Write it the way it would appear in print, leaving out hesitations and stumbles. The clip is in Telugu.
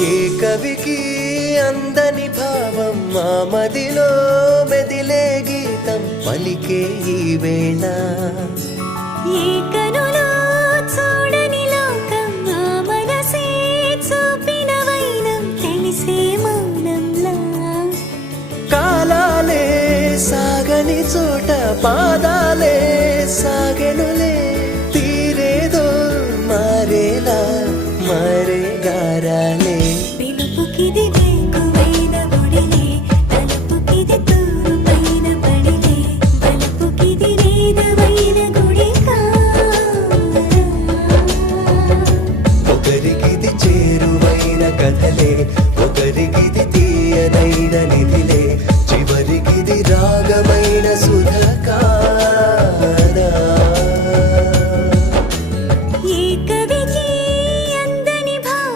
ఏ కవికి అందని భావం మా మదిలో మెదిలే గీతం పలికే ఈ వేళ ఏ కనులో చూడని లోకం మా మనసే చూపిన వైనం తెలిసే మౌనంలా కాలాలే సాగని చోట పాదాలే సాగెనులే తీరేదో మారేలా మరే గారాలే